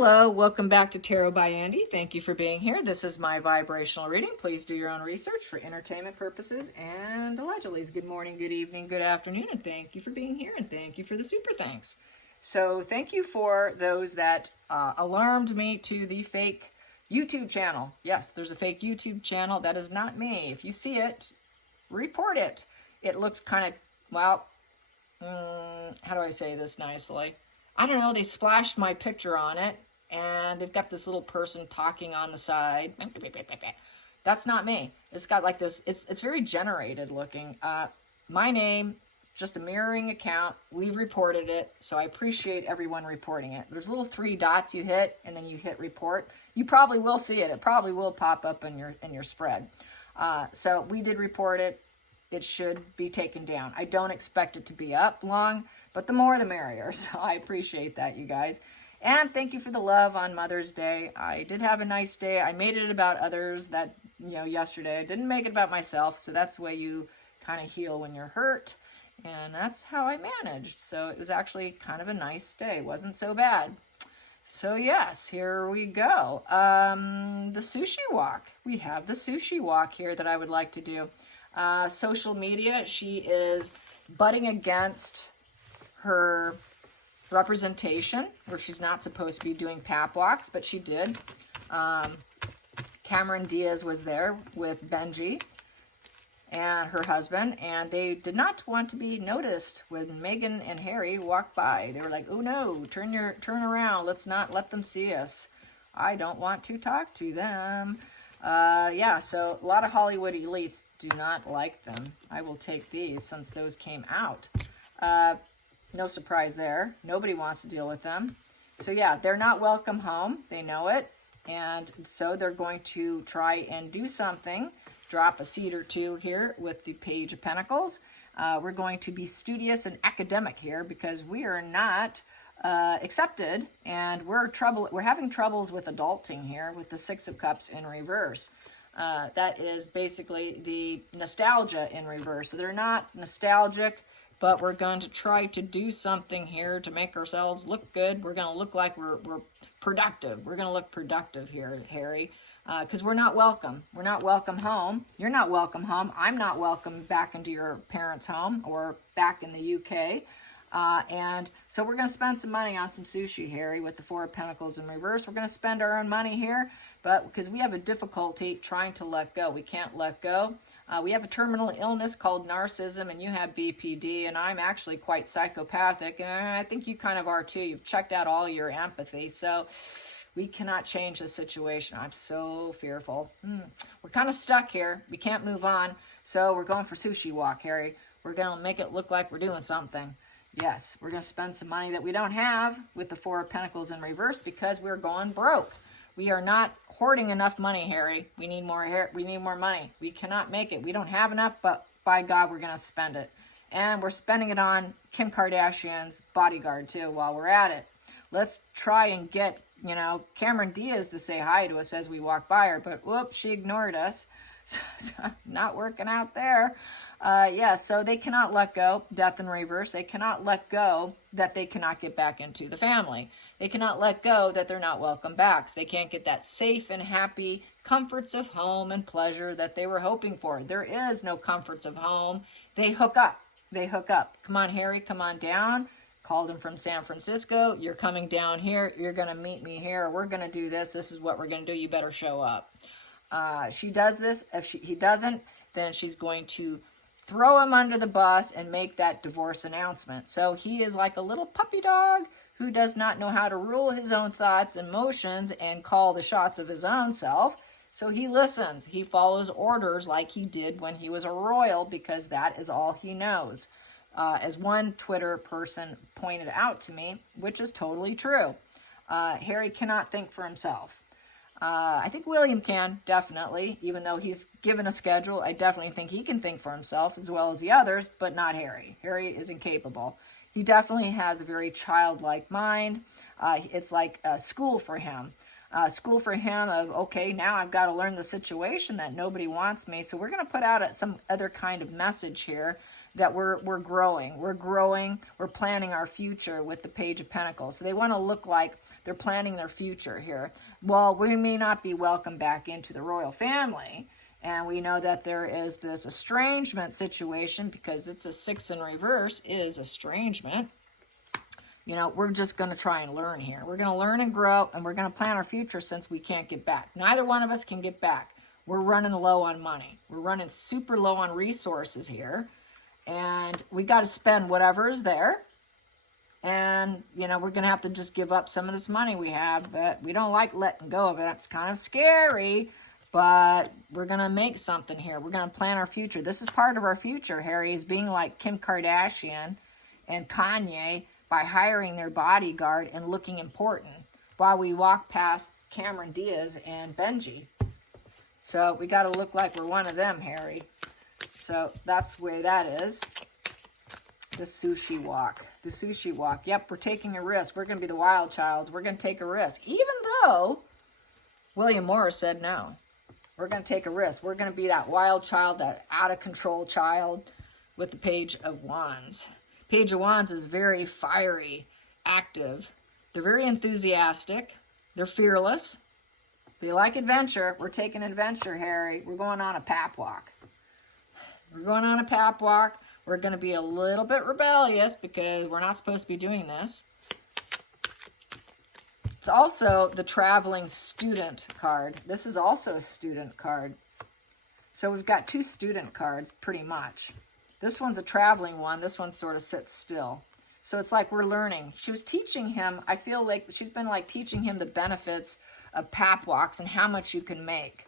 Hello, welcome back to Tarot by Andy. Thank you for being here. This is my vibrational reading. Please do your own research for entertainment purposes and allegedly. Good morning, good evening, good afternoon, and thank you for being here, and thank you for the super thanks. So thank you for those that alarmed me to the fake YouTube channel. Yes, there's a fake YouTube channel. That is not me. If you see it, report it. It looks kind of, well, how do I say this nicely? I don't know, they splashed my picture on it, and they've got this little person talking on the side. That's not me. It's got like this, it's very generated looking. My name, just a mirroring account. We reported it, so I appreciate everyone reporting it. There's little 3 dots you hit, and then you hit report. You probably will see it. It probably will pop up in your spread. So we did report it. It should be taken down. I don't expect it to be up long, but the more the merrier. So I appreciate that, you guys. And thank you for the love on Mother's Day. I did have a nice day. I made it about others that, yesterday. I didn't make it about myself. So that's the way you kind of heal when you're hurt. And that's how I managed. So it was actually kind of a nice day. It wasn't so bad. So yes, here we go. The sushi walk. We have the sushi walk here that I would like to do. Social media, she is butting against her representation, where she's not supposed to be doing pap walks, but she did. Cameron Diaz was there with Benji and her husband, and they did not want to be noticed when Meghan and Harry walked by. They were like, oh no, turn around, let's not let them see us. I don't want to talk to them. Yeah, so a lot of Hollywood elites do not like them. I will take these since those came out. No surprise there. Nobody wants to deal with them. So yeah, they're not welcome home. They know it. And so they're going to try and do something. Drop a seed or 2 here with the Page of Pentacles. We're going to be studious and academic here because we are not accepted, and we're having troubles with adulting here with the 6 of Cups in reverse. That is basically the nostalgia in reverse. So they're not nostalgic, but we're going to try to do something here to make ourselves look good. We're going to look like we're productive. We're going to look productive here, Harry, because we're not welcome. We're not welcome home. You're not welcome home. I'm not welcome back into your parents' home or back in the UK. And so we're going to spend some money on some sushi, Harry, with the 4 of Pentacles in reverse. We're going to spend our own money here, but because we have a difficulty trying to let go. We can't let go. We have a terminal illness called narcissism, and you have BPD, and I'm actually quite psychopathic, and I think you kind of are too. You've checked out all your empathy, so we cannot change the situation. I'm so fearful. We're kind of stuck here. We can't move on, so we're going for sushi walk, Harry. We're going to make it look like we're doing something. Yes, we're going to spend some money that we don't have with the 4 of Pentacles in reverse because we're going broke. We are not hoarding enough money, Harry. We need more we need more money. We cannot make it. We don't have enough, but by God, we're going to spend it. And we're spending it on Kim Kardashian's bodyguard, too, while we're at it. Let's try and get, Cameron Diaz to say hi to us as we walk by her, but whoops, she ignored us. So not working out there. Yeah, so they cannot let go, death in reverse. They cannot let go that they cannot get back into the family. They cannot let go that they're not welcome back. So they can't get that safe and happy comforts of home and pleasure that they were hoping for. There is no comforts of home. They hook up. They hook up. Come on, Harry, come on down. Called him from San Francisco. You're coming down here. You're going to meet me here. We're going to do this. This is what we're going to do. You better show up. She does this. If he doesn't, then she's going to throw him under the bus and make that divorce announcement. So he is like a little puppy dog who does not know how to rule his own thoughts, emotions, and call the shots of his own self. So he listens. He follows orders like he did when he was a royal because that is all he knows. As one Twitter person pointed out to me, which is totally true. Harry cannot think for himself. I think William can, definitely, even though he's given a schedule. I definitely think he can think for himself as well as the others, but not Harry. Harry is incapable. He definitely has a very childlike mind. It's like school for him. School for him of, okay, now I've got to learn the situation that nobody wants me. So we're going to put out some other kind of message here that we're growing. We're growing. We're planning our future with the Page of Pentacles. So they want to look like they're planning their future here. Well, we may not be welcomed back into the royal family. And we know that there is this estrangement situation because it's a 6 in reverse is estrangement. You know, we're just going to try and learn here. We're going to learn and grow, and we're going to plan our future since we can't get back. Neither one of us can get back. We're running low on money. We're running super low on resources here. And we got to spend whatever is there. And, you know, we're going to have to just give up some of this money we have. But we don't like letting go of it. It's kind of scary. But we're going to make something here. We're going to plan our future. This is part of our future, Harry, is being like Kim Kardashian and Kanye by hiring their bodyguard and looking important while we walk past Cameron Diaz and Benji. So we got to look like we're one of them, Harry. So that's the way that is. The sushi walk. The sushi walk. Yep, we're taking a risk. We're going to be the wild childs. We're going to take a risk. Even though William Morris said no. We're going to take a risk. We're going to be that wild child, that out-of-control child with the Page of Wands. Page of Wands is very fiery, active. They're very enthusiastic. They're fearless. They like adventure. We're taking adventure, Harry. We're going on a pap walk. We're going on a pap walk. We're going to be a little bit rebellious because we're not supposed to be doing this. It's also the traveling student card. This is also a student card. So we've got 2 student cards pretty much. This one's a traveling one. This one sort of sits still. So it's like we're learning. She was teaching him, I feel like she's been like teaching him the benefits of pap walks and how much you can make.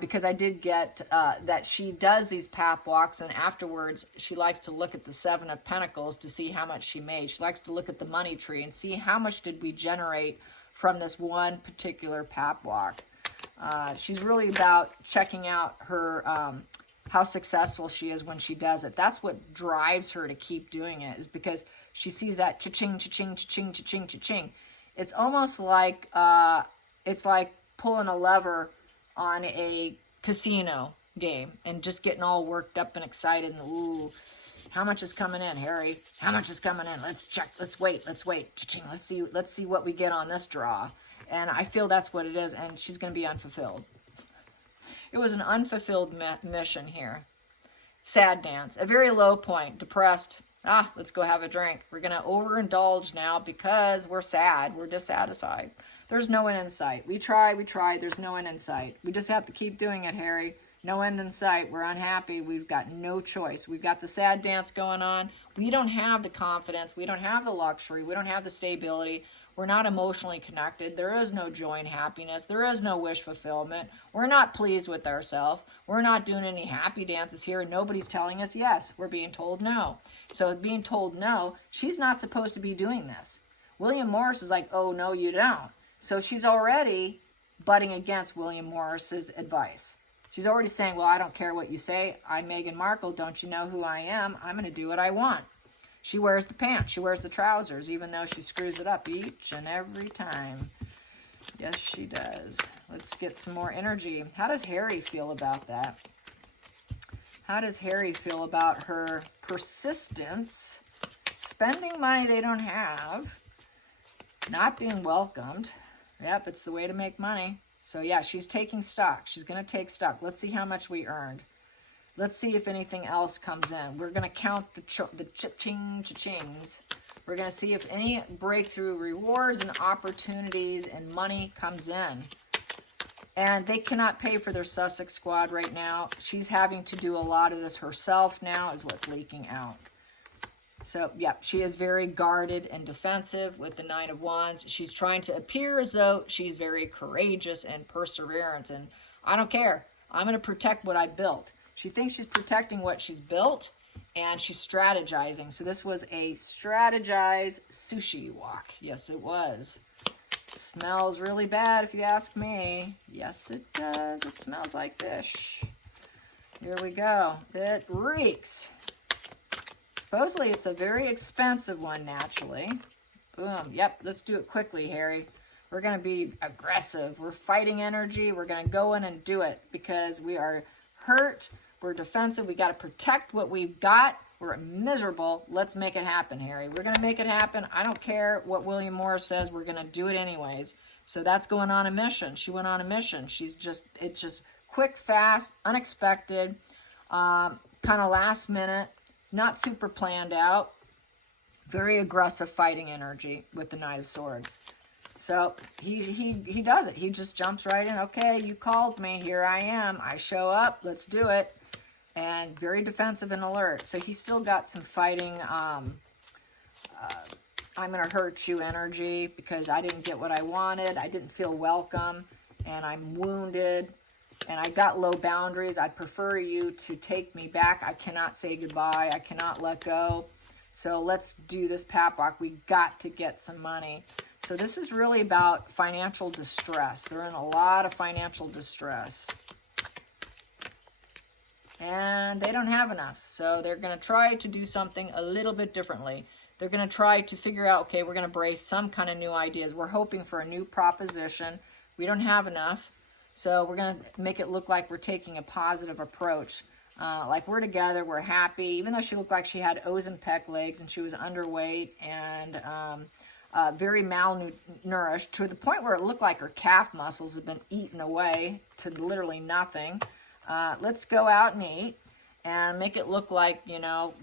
Because I did get that she does these pap walks, and afterwards she likes to look at the 7 of Pentacles to see how much she made. She likes to look at the money tree and see how much did we generate from this one particular pap walk. She's really about checking out her how successful she is when she does it. That's what drives her to keep doing it, is because she sees that cha-ching, cha-ching, cha-ching, cha-ching, cha-ching. It's almost like it's like pulling a lever on a casino game and just getting all worked up and excited and ooh, how much is coming in, Harry? How much is coming in? Let's check. Let's wait. Cha-ching. Let's see what we get on this draw. And I feel that's what it is, and she's going to be unfulfilled. It was an unfulfilled mission here. Sad dance. A very low point. Depressed. Let's go have a drink. We're going to overindulge now because we're sad. We're dissatisfied. There's no end in sight. We try. There's no end in sight. We just have to keep doing it, Harry. No end in sight. We're unhappy. We've got no choice. We've got the sad dance going on. We don't have the confidence. We don't have the luxury. We don't have the stability. We're not emotionally connected. There is no joy and happiness. There is no wish fulfillment. We're not pleased with ourselves. We're not doing any happy dances here. Nobody's telling us yes. We're being told no. So being told no, she's not supposed to be doing this. William Morris is like, oh, no, you don't. So she's already butting against William Morris's advice. She's already saying, well, I don't care what you say. I'm Meghan Markle. Don't you know who I am? I'm going to do what I want. She wears the pants. She wears the trousers, even though she screws it up each and every time. Yes, she does. Let's get some more energy. How does Harry feel about that? How does Harry feel about her persistence, spending money they don't have, not being welcomed? Yep, it's the way to make money. So yeah, she's taking stock. She's going to take stock. Let's see how much we earned. Let's see if anything else comes in. We're going to count the cha-ching, cha-chings. We're going to see if any breakthrough rewards and opportunities and money comes in. And they cannot pay for their Sussex squad right now. She's having to do a lot of this herself now, is what's leaking out. So, yeah, she is very guarded and defensive with the 9 of Wands. She's trying to appear as though she's very courageous and perseverance. And I don't care. I'm going to protect what I built. She thinks she's protecting what she's built, and she's strategizing. So this was a strategized sushi walk. Yes, it was. It smells really bad if you ask me. Yes, it does. It smells like fish. Here we go. It reeks. Supposedly, it's a very expensive one, naturally. Boom. Yep, let's do it quickly, Harry. We're going to be aggressive. We're fighting energy. We're going to go in and do it because we are hurt. We're defensive. We got to protect what we've got. We're miserable. Let's make it happen, Harry. We're going to make it happen. I don't care what William Morris says. We're going to do it anyways. So that's going on a mission. She went on a mission. It's just quick, fast, unexpected, kind of last minute. It's not super planned out. Very aggressive fighting energy with the Knight of Swords. So he does it. He just jumps right in. Okay, you called me. Here I am. I show up. Let's do it. And very defensive and alert. So he's still got some fighting, I'm going to hurt you energy because I didn't get what I wanted. I didn't feel welcome. And I'm wounded. And I got low boundaries. I'd prefer you to take me back. I cannot say goodbye. I cannot let go. So let's do this pap walk. We got to get some money. So this is really about financial distress. They're in a lot of financial distress. And they don't have enough. So they're going to try to do something a little bit differently. They're going to try to figure out, okay, we're going to brace some kind of new ideas. We're hoping for a new proposition. We don't have enough. So we're going to make it look like we're taking a positive approach. Like we're together, we're happy. Even though she looked like she had Ozempic legs and she was underweight and very malnourished to the point where it looked like her calf muscles had been eaten away to literally nothing. Let's go out and eat and make it look like, you know,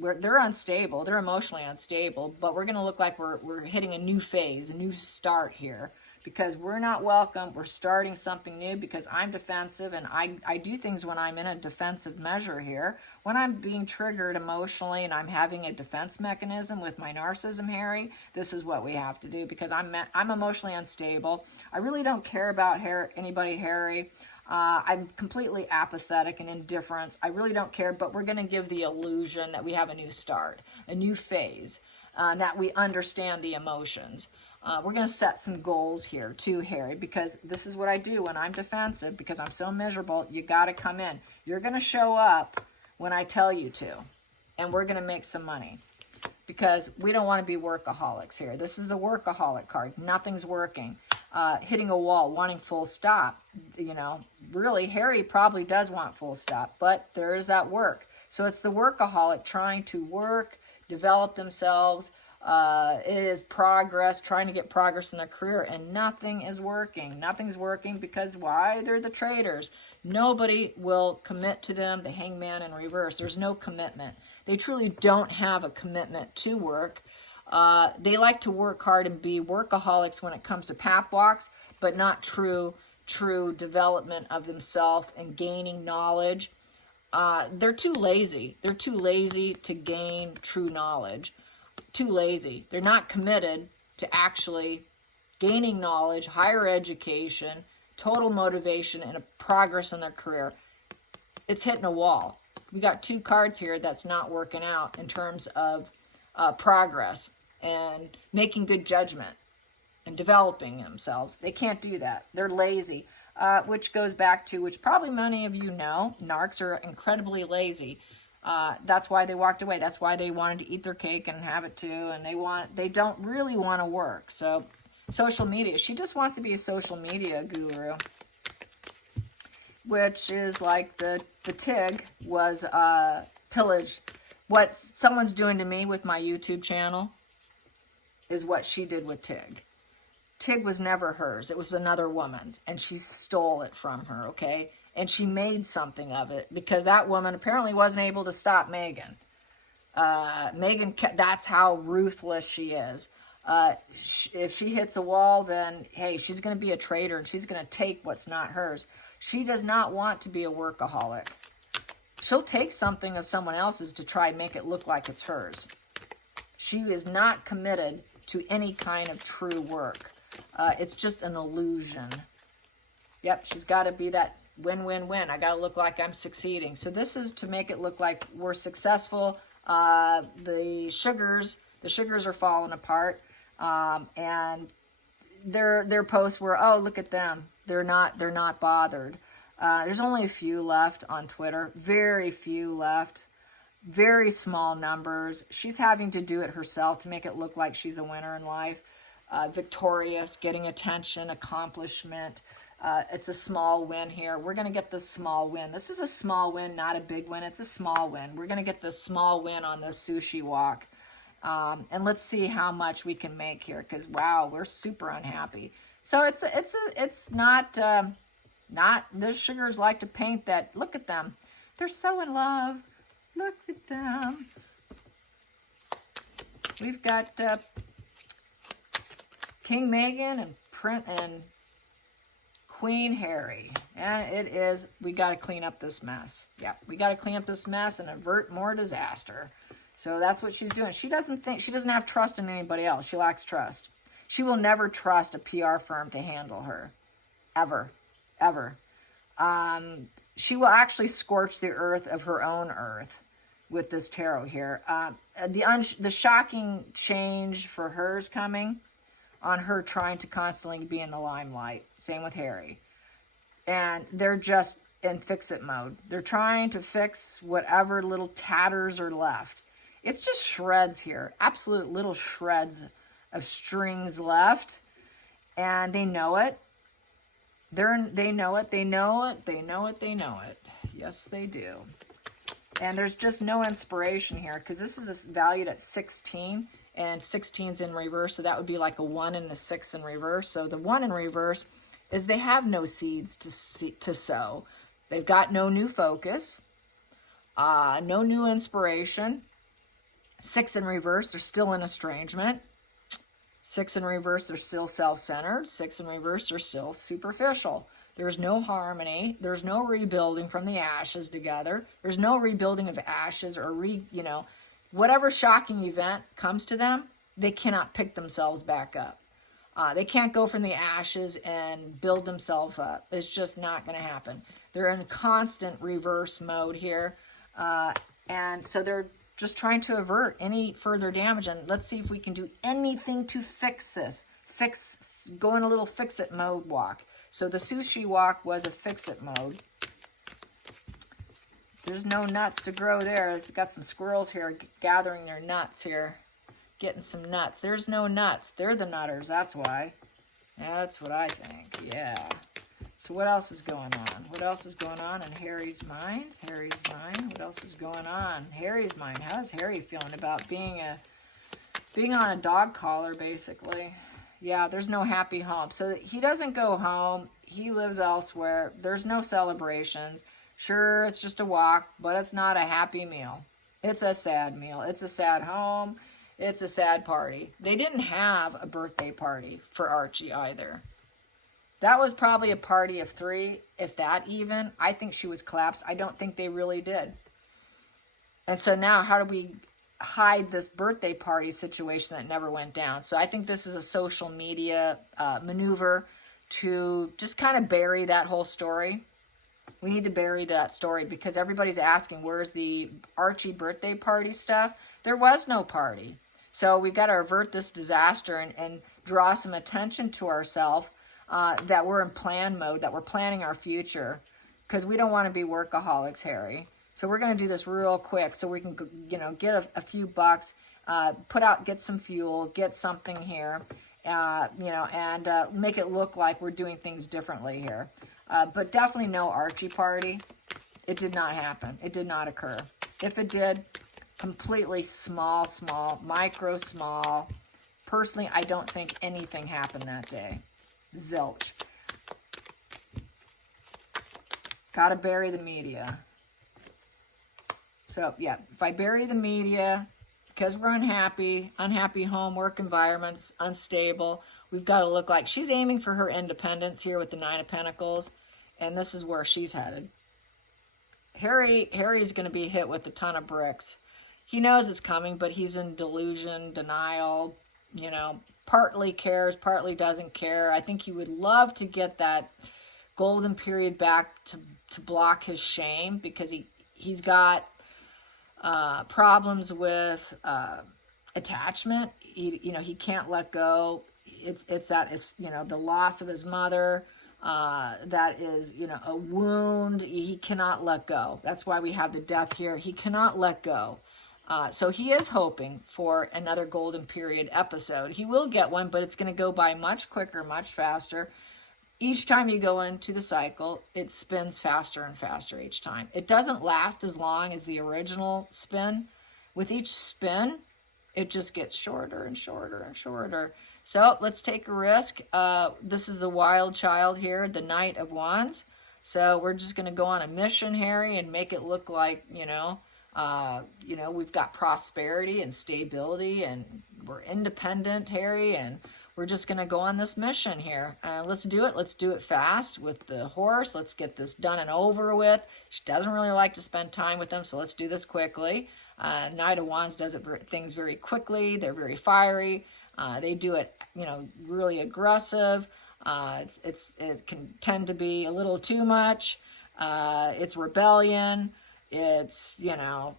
they're unstable. They're emotionally unstable, but we're going to look like we're hitting a new phase, a new start here because we're not welcome. We're starting something new because I'm defensive and I do things when I'm in a defensive measure here. When I'm being triggered emotionally and I'm having a defense mechanism with my narcissism, Harry, this is what we have to do because I'm emotionally unstable. I really don't care about anybody, Harry. I'm completely apathetic and indifferent. I really don't care, but we're going to give the illusion that we have a new start, a new phase, that we understand the emotions. We're going to set some goals here too, Harry, because this is what I do when I'm defensive because I'm so miserable. You got to come in. You're going to show up when I tell you to, and we're going to make some money because we don't want to be workaholics here. This is the workaholic card. Nothing's working. Hitting a wall, wanting full stop. You know, really, Harry probably does want full stop, but there is that work. So it's the workaholic trying to work, develop themselves. It is progress, trying to get progress in their career, and nothing is working. Nothing's working because why? They're the traitors. Nobody will commit to them. The hangman in reverse. There's no commitment. They truly don't have a commitment to work. They like to work hard and be workaholics when it comes to pap walks, but not true development of themselves and gaining knowledge. They're too lazy. They're too lazy to gain true knowledge. Too lazy. They're not committed to actually gaining knowledge, higher education, total motivation, and a progress in their career. It's hitting a wall. We got two cards here that's not working out in terms of progress and making good judgment and developing themselves. They can't do that. They're lazy, which goes back to, which probably many of you know, narcs are incredibly lazy. That's why they walked away. That's why they wanted to eat their cake and have it too. And they don't really want to work. So social media, she just wants to be a social media guru, which is like the Tig was pillaged. What someone's doing to me with my YouTube channel is what she did with Tig. Tig was never hers. It was another woman's, and she stole it from her, okay? And she made something of it because that woman apparently wasn't able to stop Megan. Megan, that's how ruthless she is. If she hits a wall, then, hey, she's going to be a traitor, and she's going to take what's not hers. She does not want to be a workaholic. She'll take something of someone else's to try and make it look like it's hers. She is not committed to any kind of true work. It's just an illusion. Yep, she's got to be that win-win-win. I got to look like I'm succeeding. So this is to make it look like we're successful. The sugars are falling apart. And their posts were, oh, look at them. They're not bothered. There's only a few left on Twitter. Very few left. Very small numbers. She's having to do it herself to make it look like she's a winner in life. Victorious, getting attention, accomplishment, It's a small win here. We're going to get this small win. This is a small win, not a big win. It's a small win. We're going to get this small win on this sushi walk. And let's see how much we can make here, because wow, we're super unhappy. So it's not the sugars like to paint that. Look at them. They're so in love. Look at them. We've got King Megan and Queen Harry. And it is, we got to clean up this mess. Yeah, we got to clean up this mess and avert more disaster. So that's what she's doing. She doesn't have trust in anybody else. She lacks trust. She will never trust a PR firm to handle her. Ever. Ever. She will actually scorch the earth of her own earth with this tarot here. The shocking change for her is coming on her trying to constantly be in the limelight. Same with Harry. And they're just in fix-it mode. They're trying to fix whatever little tatters are left. It's just shreds here. Absolute little shreds of strings left. And they know it. They know it. They know it. They know it. They know it. Yes, they do. And there's just no inspiration here, because this is valued at 16. And 16's in reverse, so that would be like a 1 and a 6 in reverse. So the 1 in reverse is they have no seeds to sow. They've got no new focus, no new inspiration. 6 in reverse, they're still in estrangement. 6 in reverse, they're still self-centered. 6 in reverse, they're still superficial. There's no harmony. There's no rebuilding from the ashes together. There's no rebuilding of ashes or whatever shocking event comes to them, they cannot pick themselves back up. They can't go from the ashes and build themselves up. It's just not going to happen. They're in constant reverse mode here. And so they're just trying to avert any further damage. And let's see if we can do anything to fix this. Go in a little fix-it mode walk. So the sushi walk was a fix-it mode. There's no nuts to grow there. It's got some squirrels here gathering their nuts here. Getting some nuts. There's no nuts. They're the nutters. That's why. That's what I think. Yeah. So what else is going on? What else is going on in Harry's mind? Harry's mind. What else is going on? Harry's mind. How is Harry feeling about being on a dog collar, basically? Yeah, there's no happy home. So he doesn't go home. He lives elsewhere. There's no celebrations. Sure, it's just a walk, but it's not a happy meal. It's a sad meal. It's a sad home. It's a sad party. They didn't have a birthday party for Archie either. That was probably a party of 3, if that even. I think she was collapsed. I don't think they really did. And so now how do we hide this birthday party situation that never went down? So I think this is a social media maneuver to just kind of bury that whole story. We need to bury that story because everybody's asking, where's the Archie birthday party stuff? There was no party. So we got to avert this disaster and draw some attention to ourselves that we're in plan mode, that we're planning our future, because we don't want to be workaholics, Harry. So we're going to do this real quick so we can, get a few bucks, get some fuel, get something here, and make it look like we're doing things differently here. But definitely no Archie party. It did not happen. It did not occur. If it did, completely small, micro small. Personally, I don't think anything happened that day. Zilch. Gotta bury the media. So, yeah, if I bury the media, because we're unhappy home, work environments, unstable, we've got to look like she's aiming for her independence here with the 9 of Pentacles, and this is where she's headed. Harry's going to be hit with a ton of bricks. He knows it's coming, but he's in delusion, denial, partly cares, partly doesn't care. I think he would love to get that golden period back to block his shame, because he's got problems with attachment. He can't let go. It's the loss of his mother. That is, a wound. He cannot let go. That's why we have the death here. He cannot let go. So he is hoping for another golden period episode. He will get one, but it's going to go by much quicker, much faster. Each time you go into the cycle, it spins faster and faster each time. It doesn't last as long as the original spin. With each spin, it just gets shorter and shorter and shorter. So let's take a risk. This is the wild child here, the Knight of Wands. So we're just going to go on a mission, Harry, and make it look like, we've got prosperity and stability, and we're independent, Harry, and we're just going to go on this mission here. Let's do it. Let's do it fast with the horse. Let's get this done and over with. She doesn't really like to spend time with them, so let's do this quickly. Knight of Wands does things very quickly. They're very fiery. They do it, really aggressive. It can tend to be a little too much. It's rebellion. It's, they're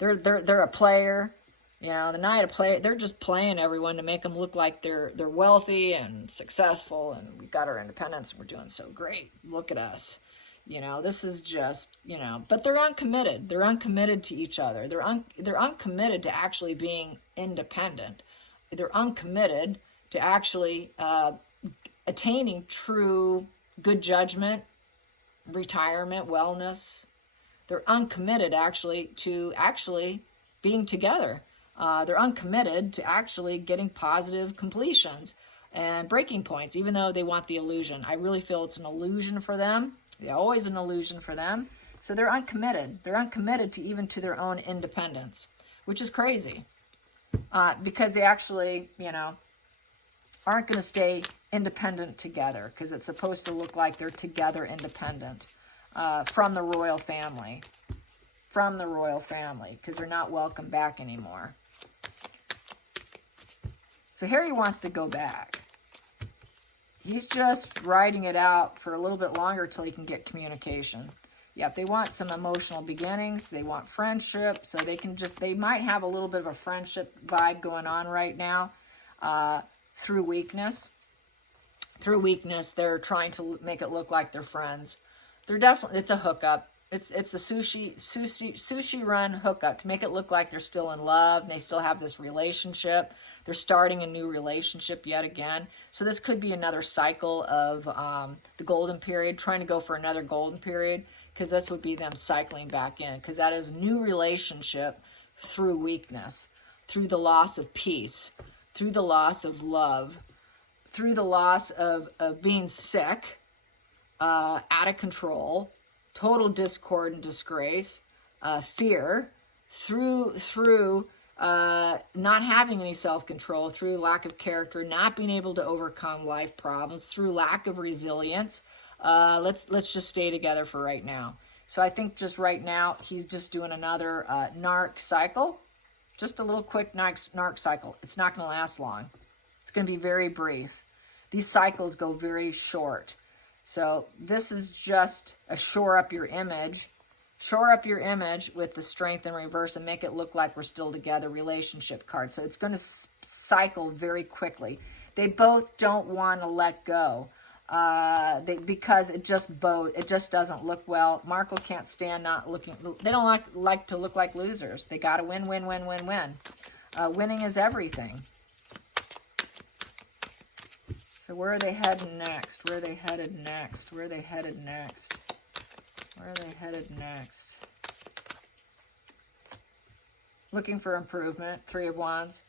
a player. The Knight of Play, they're just playing everyone to make them look like they're wealthy and successful, and we've got our independence and we're doing so great. Look at us. This is just, but they're uncommitted. They're uncommitted to each other. They're uncommitted to actually being independent. They're uncommitted to actually attaining true good judgment, retirement, wellness. They're uncommitted to being together. They're uncommitted to actually getting positive completions and breaking points, even though they want the illusion. I really feel it's an illusion for them. They're always an illusion for them. So they're uncommitted. They're uncommitted to their own independence, which is crazy, because they actually, aren't going to stay independent together, because it's supposed to look like they're together independent from the royal family. From the royal family, because they're not welcome back anymore. So Harry wants to go back. He's just riding it out for a little bit longer till he can get communication. Yep, they want some emotional beginnings. They want friendship, so they might have a little bit of a friendship vibe going on right now through weakness. Through weakness, they're trying to make it look like they're friends. It's a hookup. It's a sushi run hookup to make it look like they're still in love and they still have this relationship. They're starting a new relationship yet again. So this could be another cycle of the golden period, trying to go for another golden period, because this would be them cycling back in, because that is a new relationship through weakness, through the loss of peace, through the loss of love, through the loss of being sick, out of control, total discord and disgrace, fear, through not having any self-control, through lack of character, not being able to overcome life problems, through lack of resilience. Let's just stay together for right now. So I think just right now, he's just doing another narc cycle, just a little quick narc cycle. It's not going to last long. It's going to be very brief. These cycles go very short. So this is just a shore up your image with the Strength in reverse and make it look like we're still together relationship card. So it's going to cycle very quickly. They both don't want to let go because it just doesn't look well. Markle can't stand not looking. They don't like to look like losers. They got to win, win, win, win, win. Winning is everything. So where are they heading next? Where are they headed next? Where are they headed next? Where are they headed next? Looking for improvement. 3 of Wands.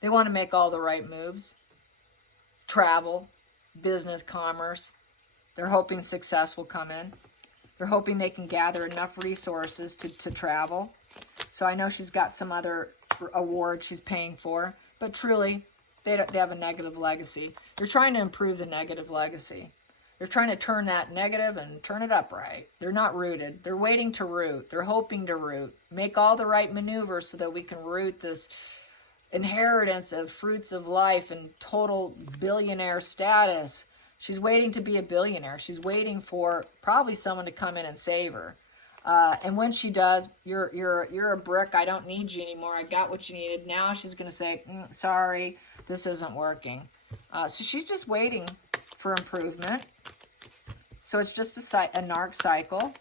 They want to make all the right moves. Travel, business, commerce. They're hoping success will come in. They're hoping they can gather enough resources to travel. So I know she's got some other award she's paying for, but truly, they have a negative legacy. They're trying to improve the negative legacy. They're trying to turn that negative and turn it upright. They're not rooted. They're waiting to root. They're hoping to root. Make all the right maneuvers so that we can root this inheritance of fruits of life and total billionaire status. She's waiting to be a billionaire. She's waiting for probably someone to come in and save her. And when she does, you're a brick. I don't need you anymore. I got what you needed. Now she's going to say, sorry, this isn't working. So she's just waiting for improvement. So it's just a narc cycle,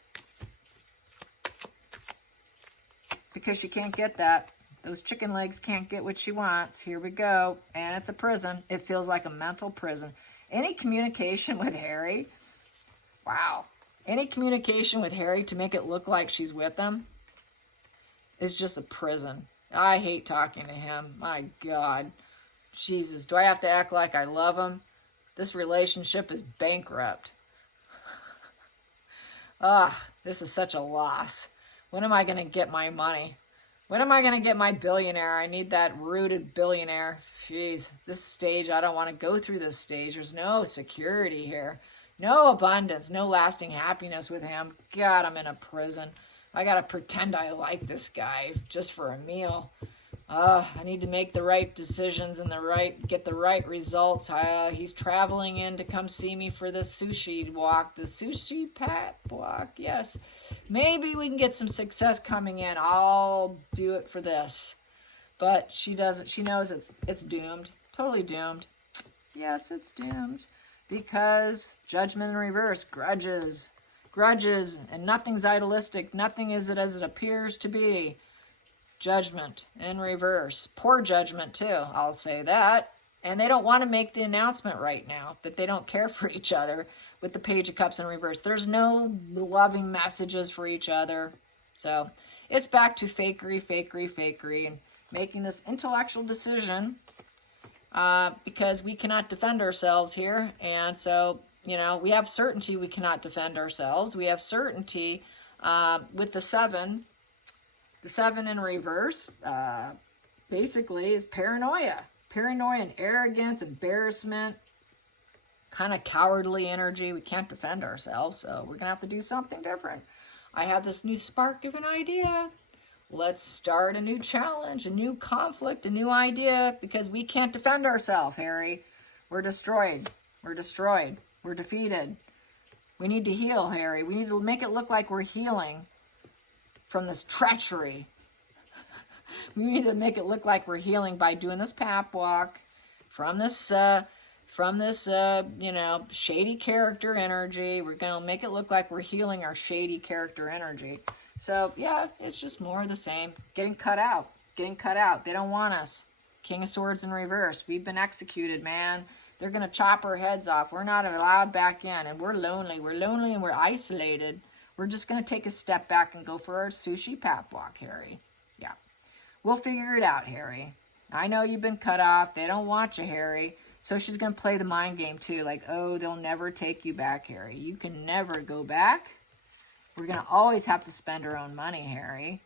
because she can't get that Those chicken legs can't get what she wants. Here we go. And it's a prison. It feels like a mental prison. Any communication with Harry, wow. Any communication with Harry to make it look like she's with him is just a prison. I hate talking to him. My God. Jesus, do I have to act like I love him? This relationship is bankrupt. This is such a loss. When am I going to get my money? When am I going to get my billionaire? I need that rooted billionaire. Jeez, this stage, I don't want to go through this stage. There's no security here. No abundance, no lasting happiness with him. God, I'm in a prison. I got to pretend I like this guy just for a meal. I need to make the right decisions and get the right results. He's traveling in to come see me for the sushi walk, the sushi pat walk. Yes, maybe we can get some success coming in. I'll do it for this. But she doesn't. She knows it's doomed. Totally doomed. Yes, it's doomed. Because judgment in reverse, grudges, and nothing's idealistic. Nothing is it as it appears to be. Judgment in reverse. Poor judgment, too. I'll say that. And they don't want to make the announcement right now that they don't care for each other with the Page of Cups in reverse. There's no loving messages for each other. So it's back to fakery, and making this intellectual decision because we cannot defend ourselves here. And so, we have certainty we cannot defend ourselves. We have certainty with the 7. The 7 in reverse basically is paranoia. Paranoia and arrogance, embarrassment, kind of cowardly energy. We can't defend ourselves, so we're going to have to do something different. I have this new spark of an idea. Let's start a new challenge, a new conflict, a new idea, because we can't defend ourselves, Harry. We're destroyed. We're destroyed. We're defeated. We need to heal, Harry. We need to make it look like we're healing from this treachery. We need to make it look like we're healing by doing this pap walk from this shady character energy. We're going to make it look like we're healing our shady character energy. So, yeah, it's just more of the same. Getting cut out. They don't want us. King of Swords in reverse. We've been executed, man. They're going to chop our heads off. We're not allowed back in, and we're lonely. We're lonely and we're isolated. We're just going to take a step back and go for our sushi pap walk, Harry. Yeah. We'll figure it out, Harry. I know you've been cut off. They don't want you, Harry. So she's going to play the mind game, too. Like, oh, they'll never take you back, Harry. You can never go back. We're going to always have to spend our own money, Harry.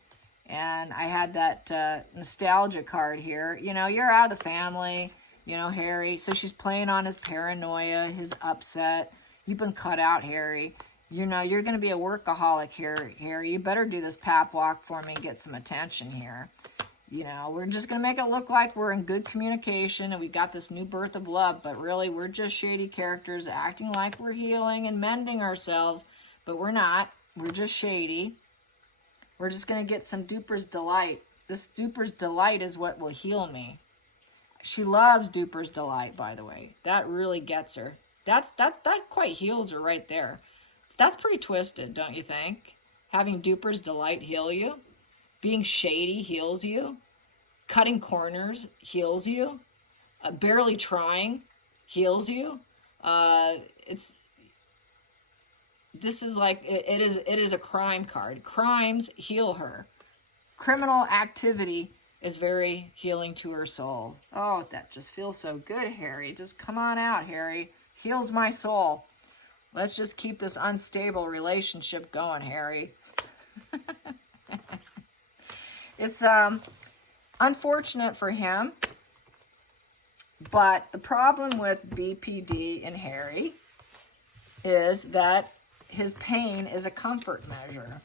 And I had that nostalgia card here. You're out of the family, Harry. So she's playing on his paranoia, his upset. You've been cut out, Harry. You're going to be a workaholic here, Harry. You better do this pap walk for me and get some attention here. We're just going to make it look like we're in good communication and we got this new birth of love, but really we're just shady characters acting like we're healing and mending ourselves, but we're not. We're just shady. We're just going to get some Duper's Delight. This Duper's Delight is what will heal me. She loves Duper's Delight, by the way. That really gets her. That quite heals her right there. That's pretty twisted, don't you think? Having Duper's Delight heal you. Being shady heals you. Cutting corners heals you. Barely trying heals you. This is like, it is a crime card. Crimes heal her. Criminal activity is very healing to her soul. Oh, that just feels so good, Harry. Just come on out, Harry. Heals my soul. Let's just keep this unstable relationship going, Harry. It's unfortunate for him, but the problem with BPD and Harry is that his pain is a comfort measure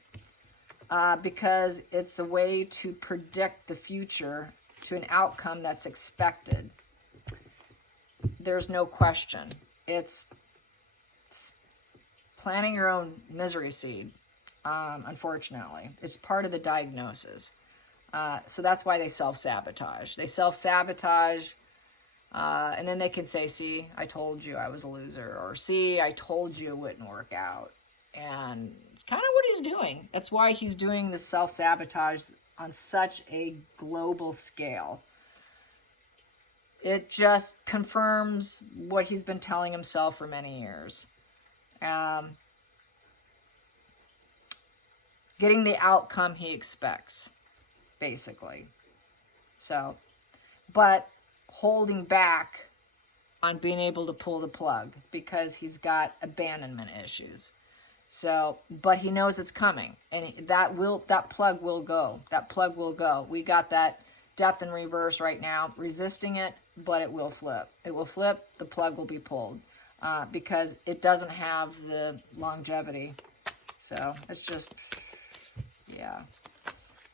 because it's a way to predict the future to an outcome that's expected. There's no question. It's planting your own misery seed, unfortunately. It's part of the diagnosis. So that's why they self-sabotage. They self-sabotage, and then they can say, see, I told you I was a loser, or see, I told you it wouldn't work out. And it's kind of what he's doing. That's why he's doing the self-sabotage on such a global scale. It just confirms what he's been telling himself for many years. Getting the outcome he expects, basically. So, but holding back on being able to pull the plug because he's got abandonment issues. So, but he knows it's coming, and that plug will go. That plug will go. We got that death in reverse right now, resisting it, but it will flip. It will flip. The plug will be pulled because it doesn't have the longevity. So it's just, yeah.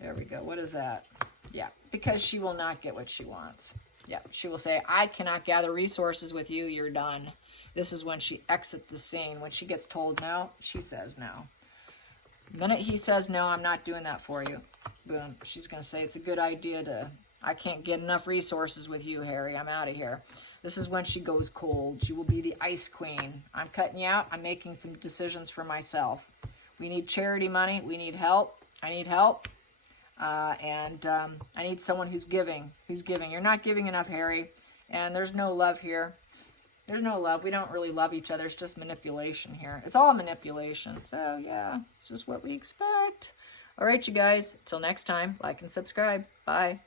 There we go. What is that? Yeah, because she will not get what she wants. Yeah, she will say, I cannot gather resources with you. You're done. This is when she exits the scene. When she gets told no, she says no. The minute he says no, I'm not doing that for you. Boom. She's going to say, it's a good idea to, I can't get enough resources with you, Harry. I'm out of here. This is when she goes cold. She will be the ice queen. I'm cutting you out. I'm making some decisions for myself. We need charity money. We need help. I need help. I need someone who's giving. You're not giving enough, Harry. And there's no love here. There's no love. We don't really love each other. It's just manipulation here. It's all manipulation. So, yeah, it's just what we expect. All right, you guys. Till next time, like and subscribe. Bye.